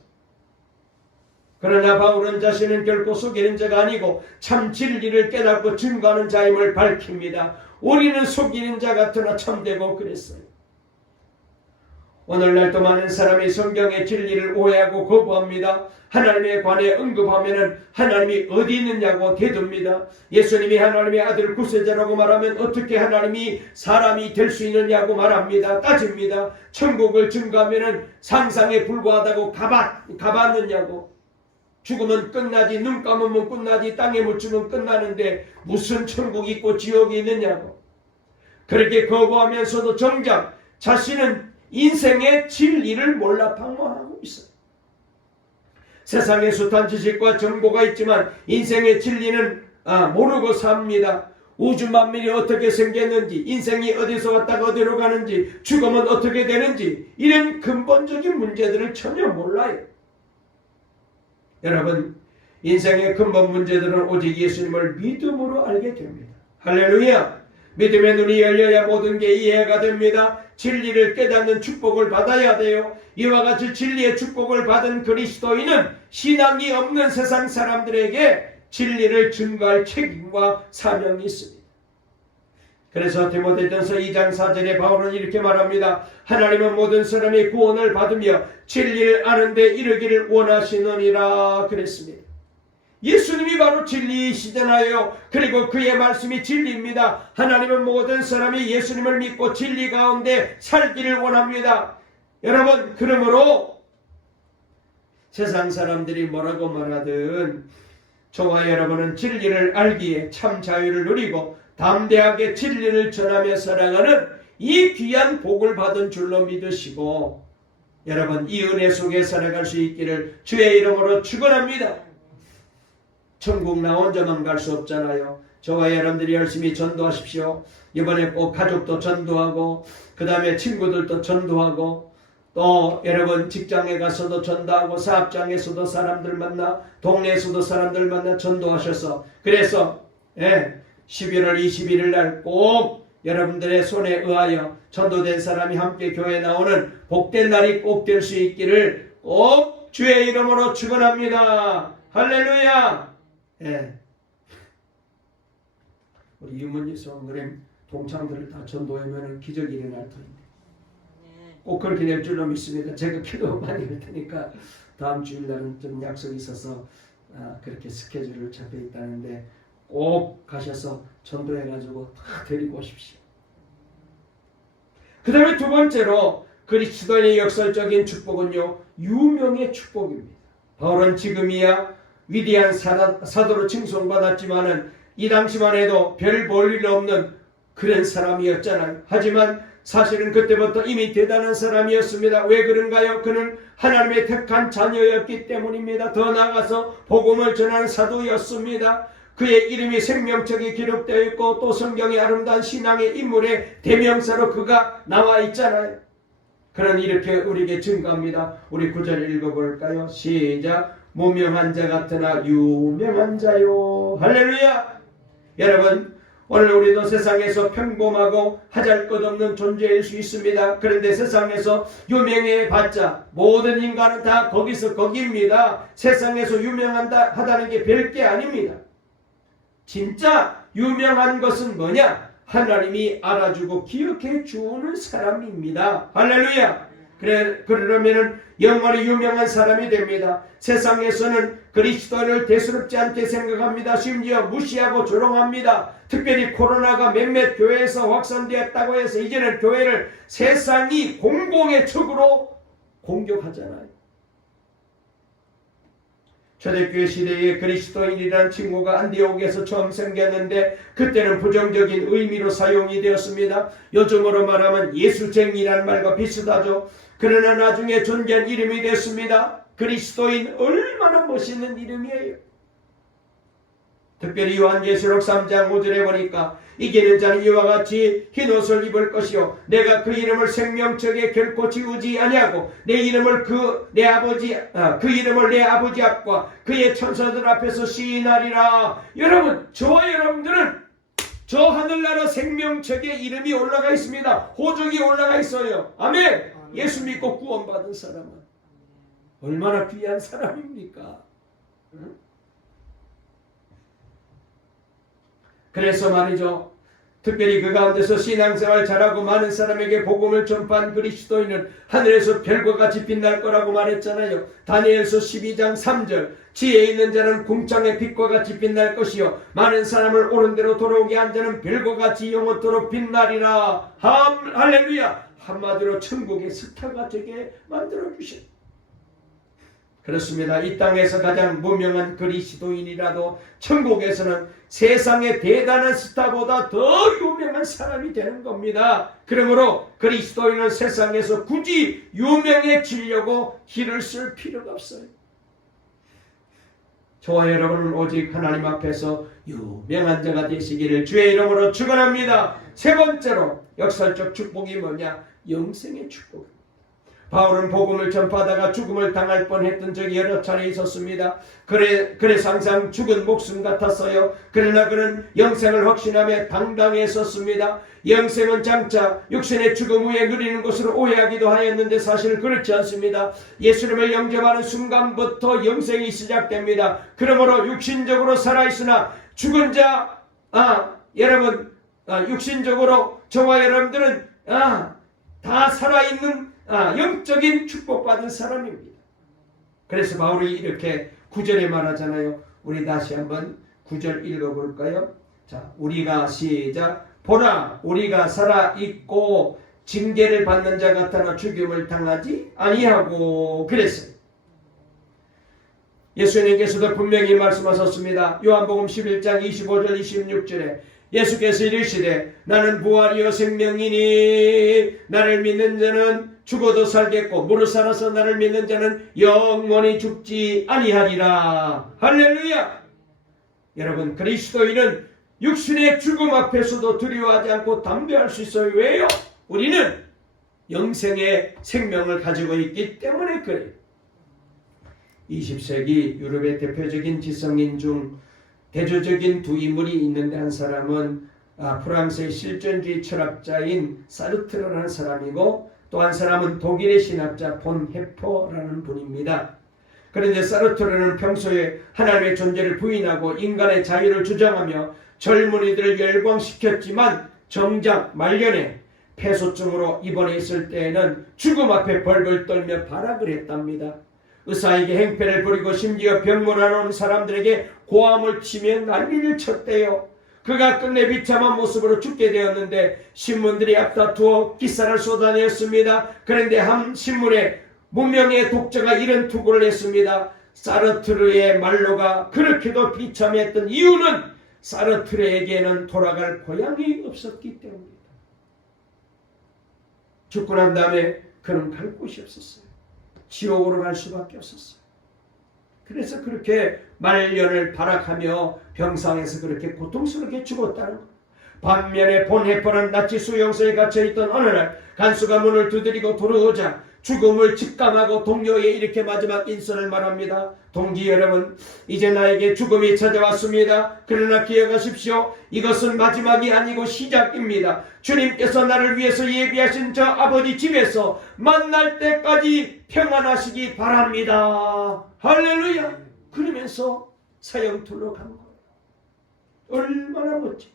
그러나 바울은 자신은 결코 속이는 자가 아니고 참 진리를 깨닫고 증거하는 자임을 밝힙니다. 우리는 속이는 자 같으나 참되고 그랬어요. 오늘날도 많은 사람이 성경의 진리를 오해하고 거부합니다. 하나님에 관해 언급하면 하나님이 어디 있느냐고 대듭니다. 예수님이 하나님의 아들 구세자라고 말하면 어떻게 하나님이 사람이 될 수 있느냐고 말합니다. 따집니다. 천국을 증거하면 상상에 불과하다고 가봤느냐고. 죽으면 끝나지, 눈 감으면 끝나지, 땅에 묻히면 끝나는데 무슨 천국이 있고 지옥이 있느냐고. 그렇게 거부하면서도 정작 자신은 인생의 진리를 몰라 방황하고 있어요. 세상에 숱한 지식과 정보가 있지만 인생의 진리는 모르고 삽니다. 우주 만민이 어떻게 생겼는지, 인생이 어디서 왔다가 어디로 가는지, 죽으면 어떻게 되는지 이런 근본적인 문제들을 전혀 몰라요. 여러분, 인생의 근본 문제들은 오직 예수님을 믿음으로 알게 됩니다. 할렐루야! 믿음의 눈이 열려야 모든 게 이해가 됩니다. 진리를 깨닫는 축복을 받아야 돼요. 이와 같이 진리의 축복을 받은 그리스도인은 신앙이 없는 세상 사람들에게 진리를 증거할 책임과 사명이 있습니다. 그래서 디모데전서 2장 4절에 바울은 이렇게 말합니다. 하나님은 모든 사람이 구원을 받으며 진리를 아는 데 이르기를 원하시느니라 그랬습니다. 예수님이 바로 진리이시잖아요. 그리고 그의 말씀이 진리입니다. 하나님은 모든 사람이 예수님을 믿고 진리 가운데 살기를 원합니다. 여러분, 그러므로 세상 사람들이 뭐라고 말하든 저와 여러분은 진리를 알기에 참 자유를 누리고 담대하게 진리를 전하며 살아가는 이 귀한 복을 받은 줄로 믿으시고 여러분 이 은혜 속에 살아갈 수 있기를 주의 이름으로 축원합니다. 천국 나 혼자만 갈 수 없잖아요. 저와 여러분들이 열심히 전도하십시오. 이번에 꼭 가족도 전도하고 그 다음에 친구들도 전도하고 또 여러분 직장에 가서도 전도하고 사업장에서도 사람들 만나 동네에서도 사람들 만나 전도하셔서 그래서 11월 21일 날 꼭 여러분들의 손에 의하여 전도된 사람이 함께 교회에 나오는 복된 날이 꼭 될 수 있기를 꼭 주의 이름으로 축원합니다. 할렐루야. 우리 유문지 성그램 동창들을 다 전도하면 기적이 일어날 터인데 꼭 그렇게 될 줄로 믿습니다. 제가 기도 많이 할 테니까 다음 주일날은 좀 약속이 있어서 그렇게 스케줄을 잡혀 있다는데 꼭 가셔서 전도해가지고 다 데리고 오십시오. 그 다음에 두 번째로 그리스도인의 역설적인 축복은요, 유명의 축복입니다. 바울은 지금이야 위대한 사도로 칭송받았지만은 이 당시만 해도 별 볼일 없는 그런 사람이었잖아요. 하지만 사실은 그때부터 이미 대단한 사람이었습니다. 왜 그런가요? 그는 하나님의 택한 자녀였기 때문입니다. 더 나아가서 복음을 전하는 사도였습니다. 그의 이름이 생명책에 기록되어 있고 또 성경의 아름다운 신앙의 인물의 대명사로 그가 나와 있잖아요. 그런 이렇게 우리에게 증거합니다. 우리 9절 읽어볼까요? 시작. 무명한 자 같으나 유명한 자요. 할렐루야. 여러분, 오늘 우리도 세상에서 평범하고 하잘것없는 존재일 수 있습니다. 그런데 세상에서 유명해봤자 모든 인간은 다 거기서 거기입니다. 세상에서 유명하다 하다는 게 별게 아닙니다. 진짜 유명한 것은 뭐냐? 하나님이 알아주고 기억해 주는 사람입니다. 할렐루야. 그러면은 영원히 유명한 사람이 됩니다. 세상에서는 그리스도인을 대수롭지 않게 생각합니다. 심지어 무시하고 조롱합니다. 특별히 코로나가 몇몇 교회에서 확산되었다고 해서 이제는 교회를 세상이 공공의 척으로 공격하잖아요. 초대교회 시대에 그리스도인이라는 칭호가 안디옥에서 처음 생겼는데 그때는 부정적인 의미로 사용이 되었습니다. 요즘으로 말하면 예수쟁이라는 말과 비슷하죠. 그러나 나중에 존귀한 이름이 됐습니다. 그리스도인, 얼마나 멋있는 이름이에요. 특별히 요한계시록 3장 5절에 보니까 이기는 자는 이와 같이 흰옷을 입을 것이요 내가 그 이름을 생명책에 결코 지우지 아니하고 내 이름을 그 이름을 내 아버지 앞과 그의 천사들 앞에서 시인하리라. 여러분, 저와 여러분들은 저 하늘나라 생명책에 이름이 올라가 있습니다. 호적이 올라가 있어요. 아멘. 예수 믿고 구원받은 사람은 얼마나 귀한 사람입니까? 응? 그래서 말이죠. 특별히 그 가운데서 신앙생활 잘하고 많은 사람에게 복음을 전파한 그리스도인은 하늘에서 별과 같이 빛날 거라고 말했잖아요. 다니엘서 12장 3절 지혜 있는 자는 궁창의 빛과 같이 빛날 것이요 많은 사람을 옳은 대로 돌아오게 한 자는 별과 같이 영원토록 빛나리라. 할렐루야. 한마디로 천국의 스타가 되게 만들어주신, 그렇습니다. 이 땅에서 가장 무명한 그리스도인이라도 천국에서는 세상의 대단한 스타보다 더 유명한 사람이 되는 겁니다. 그러므로 그리스도인은 세상에서 굳이 유명해지려고 길을 쓸 필요가 없어요. 저와 여러분은 오직 하나님 앞에서 유명한 자가 되시기를 주의 이름으로 축원합니다. 세 번째로 역설적 축복이 뭐냐? 영생의 축복입니다. 바울은 복음을 전파하다가 죽음을 당할 뻔했던 적이 여러 차례 있었습니다. 그래서 항상 죽은 목숨 같았어요. 그러나 그는 영생을 확신하며 당당했었습니다. 영생은 장차 육신의 죽음 후에 누리는 것으로 오해하기도 하였는데 사실 그렇지 않습니다. 예수님을 영접하는 순간부터 영생이 시작됩니다. 그러므로 육신적으로 살아있으나 죽은 자, 여러분, 육신적으로 저와 여러분들은 다 살아있는 영적인 축복받은 사람입니다. 그래서 바울이 이렇게 9절에 말하잖아요. 우리 다시 한번 9절 읽어볼까요? 자, 우리가 시작. 보라, 우리가 살아있고 징계를 받는 자 같으나 죽임을 당하지 아니하고 그랬어요. 예수님께서도 분명히 말씀하셨습니다. 요한복음 11장 25절 26절에 예수께서 이르시되 나는 부활이요 생명이니 나를 믿는 자는 죽어도 살겠고 무릇 살아서 나를 믿는 자는 영원히 죽지 아니하리라. 할렐루야. 여러분, 그리스도인은 육신의 죽음 앞에서도 두려워하지 않고 담대할 수 있어요. 왜요? 우리는 영생의 생명을 가지고 있기 때문에 그래요. 20세기 유럽의 대표적인 지성인 중 대조적인 두 인물이 있는데 한 사람은 프랑스의 실존주의 철학자인 사르트르라는 사람이고 또 한 사람은 독일의 신학자 본 헤퍼라는 분입니다. 그런데 사르트르는 평소에 하나님의 존재를 부인하고 인간의 자유를 주장하며 젊은이들을 열광시켰지만 정작 말년에 폐소증으로 입원해 있을 때에는 죽음 앞에 벌벌 떨며 발악을 했답니다. 의사에게 행패를 부리고 심지어 병문안 온 사람들에게 고함을 치며 난리를 쳤대요. 그가 끝내 비참한 모습으로 죽게 되었는데 신문들이 앞다투어 기사를 쏟아내었습니다. 그런데 한 신문에 무명의 독자가 이런 투고를 했습니다. 사르트르의 말로가 그렇게도 비참했던 이유는 사르트르에게는 돌아갈 고향이 없었기 때문이다. 죽고 난 다음에 그는 갈 곳이 없었어요. 지옥으로 갈 수밖에 없었어요. 그래서 그렇게 말년을 발악하며 병상에서 그렇게 고통스럽게 죽었다는 것. 반면에 본 해퍼는 나치 수용소에 갇혀있던 어느 날 간수가 문을 두드리고 들어오자 죽음을 직감하고 동료에게 이렇게 마지막 인선을 말합니다. 동지 여러분, 이제 나에게 죽음이 찾아왔습니다. 그러나 기억하십시오. 이것은 마지막이 아니고 시작입니다. 주님께서 나를 위해서 예비하신 저 아버지 집에서 만날 때까지 평안하시기 바랍니다. 할렐루야. 그러면서 사형틀로 간 거예요. 얼마나 멋집니까?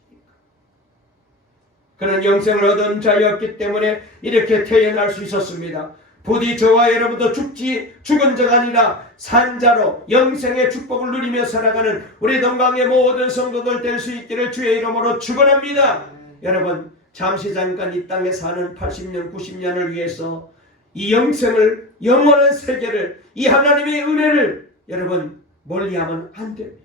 그는 영생을 얻은 자였기 때문에 이렇게 태어날 수 있었습니다. 부디 저와 여러분도 죽은 자가 아니라 산 자로 영생의 축복을 누리며 살아가는 우리 동강의 모든 성도들 될 수 있기를 주의 이름으로 축원합니다. 여러분, 잠시 잠깐 이 땅에 사는 80년, 90년을 위해서 이 영생을, 영원한 세계를, 이 하나님의 은혜를 여러분 멀리하면 안 됩니다.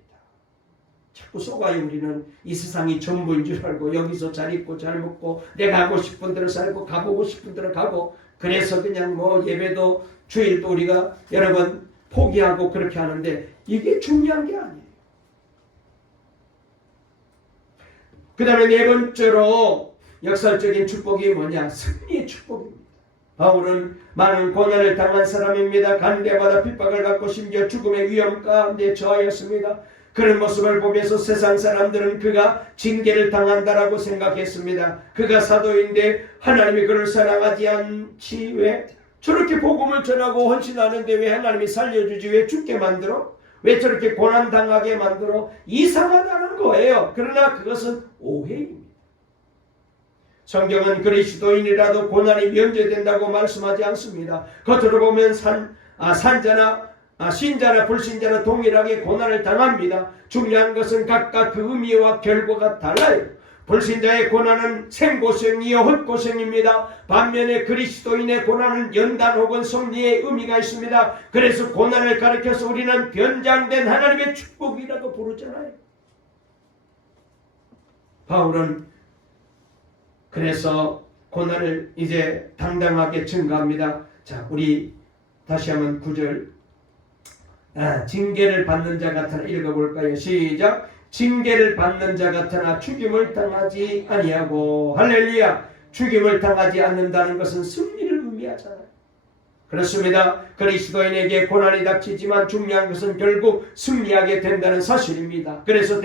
자꾸 속아요. 우리는 이 세상이 전부인 줄 알고 여기서 잘 입고 잘 먹고 내가 하고 싶은 대로 살고 가보고 싶은 대로 가고 그래서 그냥 뭐 예배도 주일도 우리가 여러분 포기하고 그렇게 하는데 이게 중요한 게 아니에요. 그 다음에 네 번째로 역설적인 축복이 뭐냐? 승리의 축복입니다. 바울은 많은 고난을 당한 사람입니다. 간대마다 핍박을 받고 심지어 죽음의 위험 가운데 처하였습니다. 그런 모습을 보면서 세상 사람들은 그가 징계를 당한다라고 생각했습니다. 그가 사도인데 하나님이 그를 사랑하지 않지 왜 저렇게 복음을 전하고 헌신하는데 왜 하나님이 살려주지 왜 죽게 만들어? 왜 저렇게 고난당하게 만들어? 이상하다는 거예요. 그러나 그것은 오해입니다. 성경은 그리스도인이라도 고난이 면제된다고 말씀하지 않습니다. 겉으로 보면 신자나 불신자나 동일하게 고난을 당합니다. 중요한 것은 각각 그 의미와 결과가 달라요. 불신자의 고난은 생고생이요 헛고생입니다. 반면에 그리스도인의 고난은 연단 혹은 승리의 의미가 있습니다. 그래서 고난을 가리켜서 우리는 변장된 하나님의 축복이라고 부르잖아요. 바울은 그래서 고난을 이제 당당하게 증거합니다. 자, 우리 다시 한번 9절 징계를 받는 자 같으나 읽어볼까요? 시작. 징계를 받는 자 같으나 죽임을 당하지 아니하고 할렐루야. 죽임을 당하지 않는다는 것은 승리를 의미하잖아요. 그렇습니다. 그리스도인에게 고난이 닥치지만 중요한 것은 결국 승리하게 된다는 사실입니다. 그래서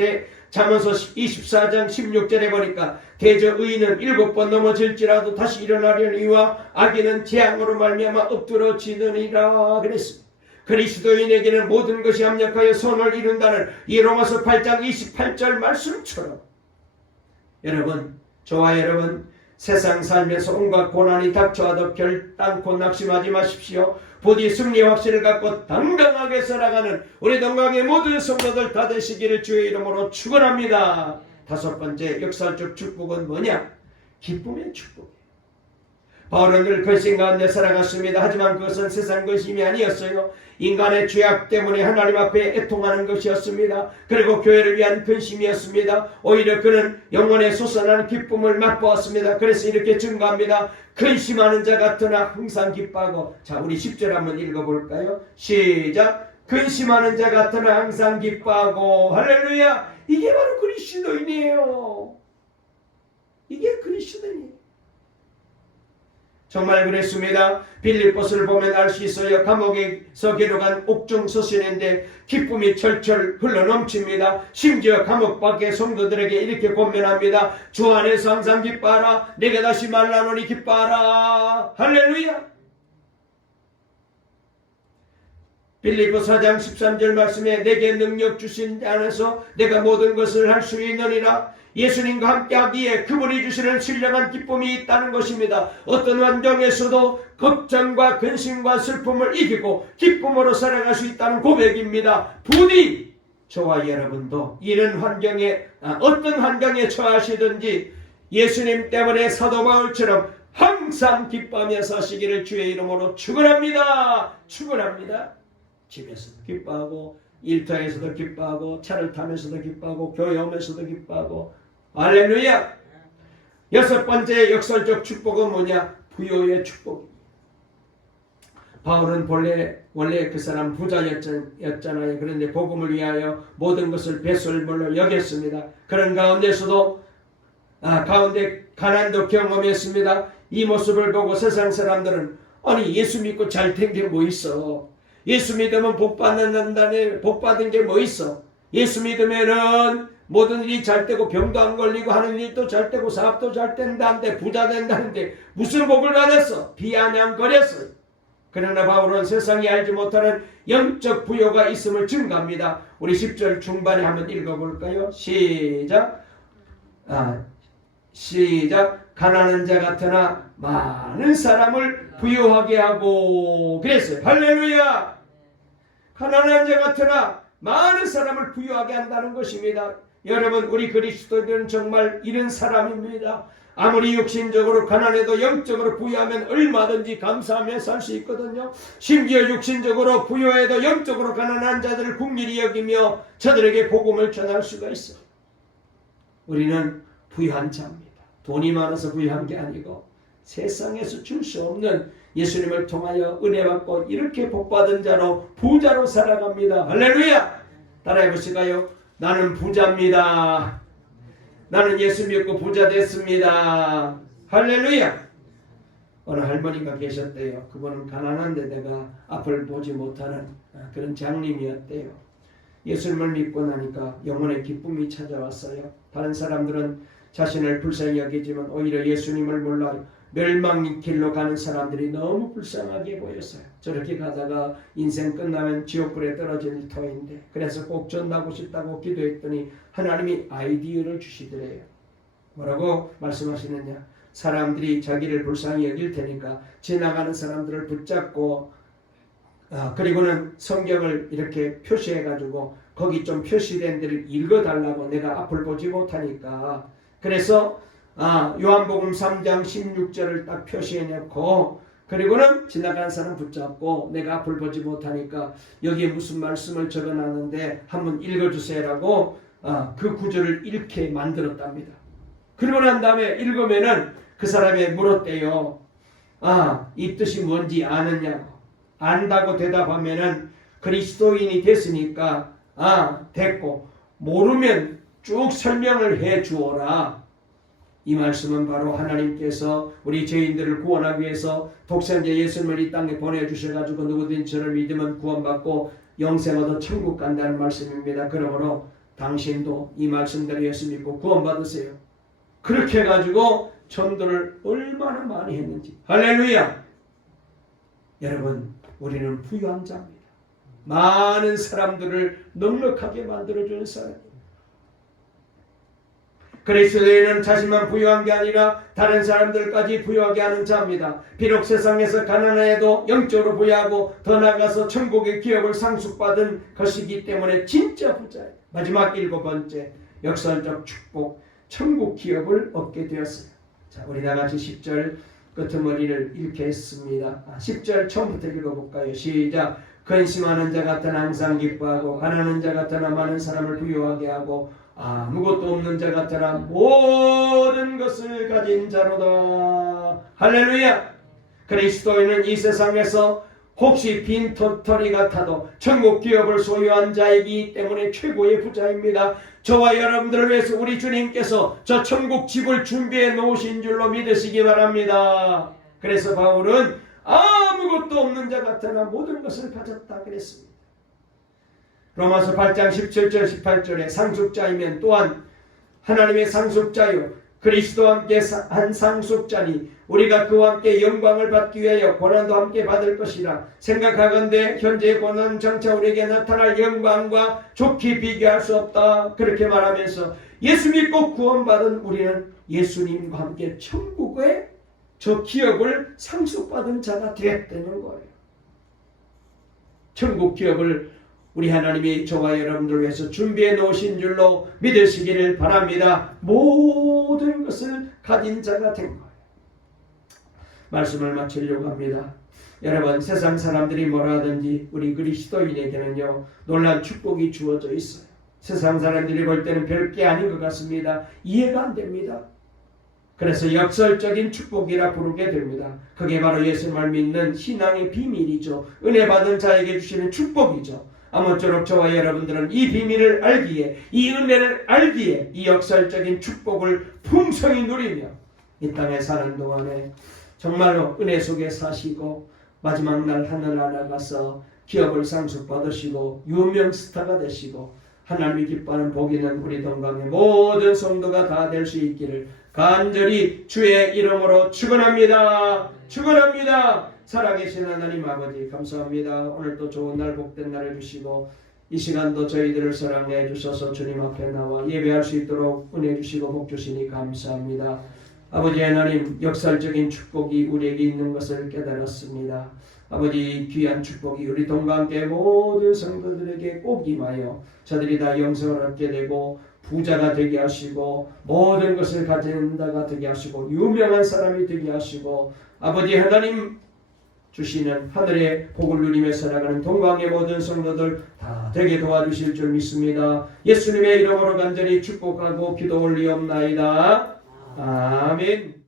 잠언서 24장 16절에 보니까 대저 의인은 7번 넘어질지라도 다시 일어나려니와 악인은 재앙으로 말미암아 엎드러지느니라 그랬습니다. 그리스도인에게는 모든 것이 합력하여 선을 이룬다는 이 로마서 8장 28절 말씀처럼 여러분, 저와 여러분 세상 살면서 온갖 고난이 닥쳐와도 결단코 낙심하지 마십시오. 부디 승리의 확신을 갖고 당당하게 살아가는 우리 동강의 모든 성도들 다 되시기를 주의 이름으로 축원합니다. 5번째 역설적 축복은 뭐냐? 기쁨의 축복이에요. 바울은 늘 근심 가운데 살아갔습니다. 하지만 그것은 세상 근심이 아니었어요. 인간의 죄악 때문에 하나님 앞에 애통하는 것이었습니다. 그리고 교회를 위한 근심이었습니다. 오히려 그는 영혼에 솟아나는 기쁨을 맛보았습니다. 그래서 이렇게 증거합니다. 근심하는 자 같으나 항상 기뻐하고. 자, 우리 10절 한번 읽어볼까요? 시작. 근심하는 자 같으나 항상 기뻐하고. 할렐루야. 이게 바로 그리스도인이에요. 이게 그리스도인이에요. 정말 그랬습니다. 빌립보서를 보면 알 수 있어요. 감옥에서 기록한 옥중 서신인데 기쁨이 철철 흘러넘칩니다. 심지어 감옥 밖의 성도들에게 이렇게 권면합니다. 주 안에서 항상 기뻐하라. 내게 다시 말라노니 기뻐하라. 할렐루야. 빌립보 4장 13절 말씀에 내게 능력 주신 자 안에서 내가 모든 것을 할 수 있느니라. 예수님과 함께하기에 그분이 주시는 신령한 기쁨이 있다는 것입니다. 어떤 환경에서도 걱정과 근심과 슬픔을 이기고 기쁨으로 살아갈 수 있다는 고백입니다. 부디 저와 여러분도 이런 환경에 어떤 환경에 처하시든지 예수님 때문에 사도 바울처럼 항상 기뻐하며 사시기를 주의 이름으로 축원합니다. 축원합니다. 집에서도 기뻐하고 일터에서도 기뻐하고 차를 타면서도 기뻐하고 교회 오면서도 기뻐하고 할렐루야. 여섯 번째 역설적 축복은 뭐냐? 부요의 축복입니다. 바울은 원래 그 사람 부자였잖아요. 그런데 복음을 위하여 모든 것을 배설물로 여겼습니다. 그런 가운데서도 가운데 가난도 경험했습니다. 이 모습을 보고 세상 사람들은 아니 예수 믿고 잘 된 게 뭐 있어? 예수 믿으면 복 받는다네. 복 받은 게 뭐 있어? 예수 믿으면은 모든 일이 잘 되고 병도 안 걸리고 하는 일도 잘 되고 사업도 잘 된다는데 부자 된다는데 무슨 복을 받았어? 비아냥거렸어요. 그러나 바울은 세상이 알지 못하는 영적 부요가 있음을 증거합니다. 우리 10절 중반에 한번 읽어볼까요? 시작. 가난한 자 같으나 많은 사람을 부유하게 하고 그랬어요. 할렐루야. 가난한 자 같으나 많은 사람을 부유하게 한다는 것입니다. 여러분, 우리 그리스도인들은 정말 이런 사람입니다. 아무리 육신적으로 가난해도 영적으로 부유하면 얼마든지 감사하며 살 수 있거든요. 심지어 육신적으로 부유해도 영적으로 가난한 자들을 긍휼히 여기며 저들에게 복음을 전할 수가 있어요. 우리는 부유한 자입니다. 돈이 많아서 부유한 게 아니고 세상에서 줄 수 없는 예수님을 통하여 은혜 받고 이렇게 복받은 자로 부자로 살아갑니다. 할렐루야. 따라해 보실까요? 나는 부자입니다. 나는 예수 믿고 부자 됐습니다. 할렐루야. 어느 할머니가 계셨대요. 그분은 가난한데 내가 앞을 보지 못하는 그런 장님이었대요. 예수님을 믿고 나니까 영혼의 기쁨이 찾아왔어요. 다른 사람들은 자신을 불쌍히 여기지만 오히려 예수님을 몰라 멸망 길로 가는 사람들이 너무 불쌍하게 보였어요. 저렇게 가다가 인생 끝나면 지옥불에 떨어질 터인데 그래서 꼭 전하고 싶다고 기도했더니 하나님이 아이디어를 주시더래요. 뭐라고 말씀하시느냐? 사람들이 자기를 불쌍히 여길 테니까 지나가는 사람들을 붙잡고 그리고는 성경을 이렇게 표시해가지고 거기 좀 표시된 데를 읽어달라고 내가 앞을 보지 못하니까 그래서 요한복음 3장 16절을 딱 표시해놓고 그리고는 지나가는 사람 붙잡고 내가 앞을 보지 못하니까 여기에 무슨 말씀을 적어놨는데 한번 읽어주세요라고 그 구절을 읽게 만들었답니다. 그리고 난 다음에 읽으면은 그 사람이 물었대요. 이 뜻이 뭔지 아느냐고. 안다고 대답하면은 그리스도인이 됐으니까 됐고 모르면 쭉 설명을 해 주어라. 이 말씀은 바로 하나님께서 우리 죄인들을 구원하기 위해서 독생자 예수님을 이 땅에 보내주셔가지고 누구든지 저를 믿으면 구원받고 영생 얻어 천국 간다는 말씀입니다. 그러므로 당신도 이 말씀대로 예수 믿고 구원받으세요. 그렇게 해가지고 전도를 얼마나 많이 했는지. 할렐루야. 여러분, 우리는 부유한 자입니다. 많은 사람들을 넉넉하게 만들어주는 사람입니다. 그리스도인은 자신만 부유한 게 아니라 다른 사람들까지 부유하게 하는 자입니다. 비록 세상에서 가난해도 영적으로 부유하고 더 나아가서 천국의 기업을 상속받은 것이기 때문에 진짜 부자예요. 마지막 7번째 역설적 축복, 천국 기업을 얻게 되었어요. 자, 우리 다같이 10절 끄트머리를 읽겠습니다. 10절 처음부터 읽어볼까요? 시작. 근심하는 자 같으나 항상 기뻐하고 가난한 자 같으나 많은 사람을 부유하게 하고 아무것도 없는 자 같으나 모든 것을 가진 자로다. 할렐루야. 그리스도인은 이 세상에서 혹시 빈 터터리 같아도 천국 기업을 소유한 자이기 때문에 최고의 부자입니다. 저와 여러분들을 위해서 우리 주님께서 저 천국 집을 준비해 놓으신 줄로 믿으시기 바랍니다. 그래서 바울은 아무것도 없는 자 같으나 모든 것을 가졌다 그랬습니다. 로마서 8장 17절 18절에 상속자이면 또한 하나님의 상속자요 그리스도와 함께 한 상속자니 우리가 그와 함께 영광을 받기 위하여 고난도 함께 받을 것이라 생각하건대 현재의 고난은 장차 우리에게 나타날 영광과 좋게 비교할 수 없다. 그렇게 말하면서 예수 믿고 구원받은 우리는 예수님과 함께 천국의 저 기업을 상속받은 자가 되었다는 거예요. 천국 기업을 우리 하나님이 저와 여러분들 위해서 준비해 놓으신 줄로 믿으시기를 바랍니다. 모든 것을 가진 자가 된 거예요. 말씀을 마치려고 합니다. 여러분, 세상 사람들이 뭐라 하든지 우리 그리스도인에게는요 놀라운 축복이 주어져 있어요. 세상 사람들이 볼 때는 별게 아닌 것 같습니다. 이해가 안 됩니다. 그래서 역설적인 축복이라 부르게 됩니다. 그게 바로 예수님을 믿는 신앙의 비밀이죠. 은혜 받은 자에게 주시는 축복이죠. 아무쪼록 저와 여러분들은 이 비밀을 알기에, 이 은혜를 알기에 이 역설적인 축복을 풍성히 누리며 이 땅에 사는 동안에 정말로 은혜 속에 사시고 마지막 날 하늘 나가서 기업을 상속받으시고 유명 스타가 되시고 하나님이 기뻐하는 복 있는 우리 동방의 모든 성도가 다 될 수 있기를 간절히 주의 이름으로 축원합니다. 축원합니다. 살아계신 하나님 아버지 감사합니다. 오늘도 좋은 날 복된 날을 주시고 이 시간도 저희들을 사랑해 주셔서 주님 앞에 나와 예배할 수 있도록 은혜 주시고 복 주시니 감사합니다. 아버지 하나님 역설적인 축복이 우리에게 있는 것을 깨달았습니다. 아버지 귀한 축복이 우리 동방계 모든 성도들에게 꼭 임하여 저들이 다 영생을 얻게 되고 부자가 되게 하시고 모든 것을 가진 자가 되게 하시고 유명한 사람이 되게 하시고 아버지 하나님 주시는 하늘의 복을 누리며 살아가는 동방의 모든 성도들 다 되게 도와주실 줄 믿습니다. 예수님의 이름으로 간절히 축복하고 기도 올리옵나이다. 아멘.